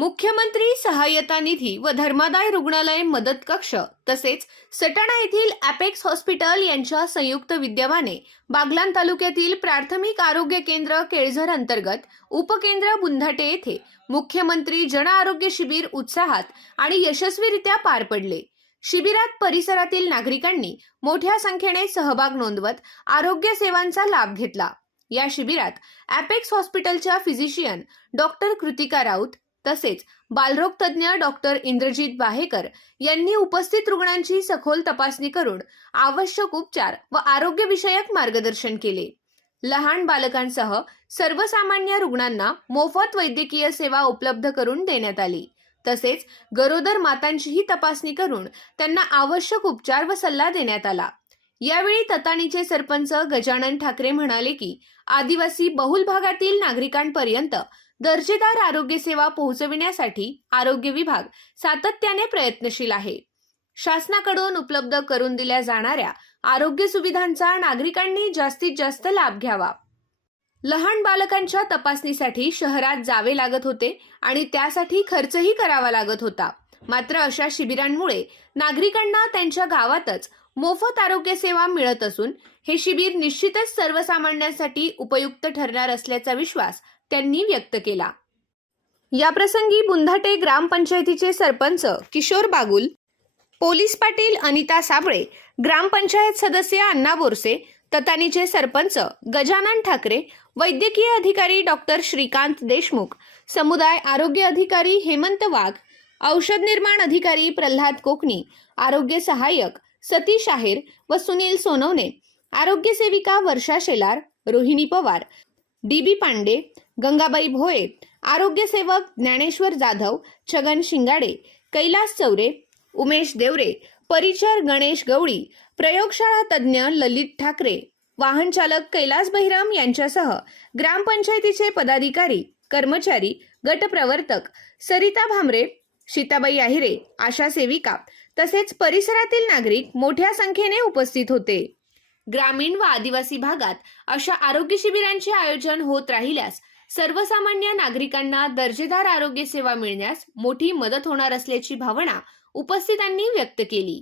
मुख्यमंत्री सहाय्यता निधी व धर्मादाय रुग्णालय मदत कक्ष तसेच सटाणा येथील ॲपेक्स हॉस्पिटल यांच्या संयुक्त विद्यमाने बागलाण तालुक्यातील प्राथमिक आरोग्य केंद्र केळझर अंतर्गत उपकेंद्र बुंधाटे येथे मुख्यमंत्री जन आरोग्य शिबिर उत्साहात आणि यशस्वीरित्या पार पडले। शिबिरात परिसरातील नागरिकांनी मोठ्या संख्येने सहभाग नोंदवत आरोग्य सेवांचा लाभ घेतला। या शिबिरात ॲपेक्स हॉस्पिटलच्या फिजिशियन डॉक्टर कृतिका राऊत तसेच बालरोग तज्ञ डॉक्टर इंद्रजीत बाहेकर यांनी उपस्थित रुग्णांची सखोल तपासणी करून आवश्यक उपचार व आरोग्य विषयक मार्गदर्शन केले। लहान बालकांसह सर्वसामान्य रुग्णांना मोफत वैद्यकीय सेवा उपलब्ध करून देण्यात आली। तसेच गरोदर मातांचीही तपासणी करून त्यांना आवश्यक उपचार व सल्ला देण्यात आला। यावेळी तताणीचे सरपंच गजानन ठाकरे म्हणाले की आदिवासी बहुल भागातील नागरिकांपर्यंत दर्जेदार आरोग्य सेवा पोहोचविण्यासाठी आरोग्य विभाग सातत्याने प्रयत्नशील आहे। शासनाकडून उपलब्ध करून दिल्या जाणाऱ्या आरोग्य सुविधांचा नागरिकांनी जास्तीत जास्त लाभ घ्यावा। लहान बालकांच्या तपासणीसाठी शहरात जावे लागत होते आणि त्यासाठी खर्चही करावा लागत होता। मात्र अशा शिबिरांमुळे नागरिकांना त्यांच्या गावातच मोफत आरोग्य सेवा मिळत असून हे शिबिर निश्चितच सर्वसामान्यांसाठी उपयुक्त ठरणार असल्याचा विश्वास त्यांनी व्यक्त केला। या प्रसंगी बुंधाटे ग्रामपंचायतीचे सरपंच किशोर बागुल, पोलीस पाटील अनिता साबळे, ग्रामपंचायत सदस्य अण्णा बोरसे, तताणीचे सरपंच गजानन ठाकरे, वैद्यकीय अधिकारी डॉक्टर श्रीकांत देशमुख, समुदाय आरोग्य अधिकारी हेमंत वाघ, औषध निर्माण अधिकारी प्रल्हाद कोकणी, आरोग्य सहाय्यक सतीश आहेर व सुनील सोनवणे, आरोग्य सेविका वर्षा शेलार, रोहिणी पवार, डीबी पांडे, गंगाबाई भोये, आरोग्य सेवक ज्ञानेश्वर जाधव, छगन शिंगाडे, कैलास चौरे, उमेश देवरे, परिचर गणेश गवळी, प्रयोगशाळा तज्ज्ञ ललित ठाकरे, वाहन चालक कैलास बहिराम यांच्यासह ग्रामपंचायतीचे पदाधिकारी, कर्मचारी, गटप्रवर्तक सरिता भामरे, सीताबाई आहिरे, आशा सेविका तसेच परिसरातील नागरिक मोठ्या संख्येने उपस्थित होते। ग्रामीण व आदिवासी भागात अशा आरोग्य शिबिरांचे आयोजन होत राहिल्यास सर्वसामान्य नागरिकांना दर्जेदार आरोग्य सेवा मिळण्यास मोठी मदत होणार असल्याची भावना उपस्थितांनी व्यक्त केली।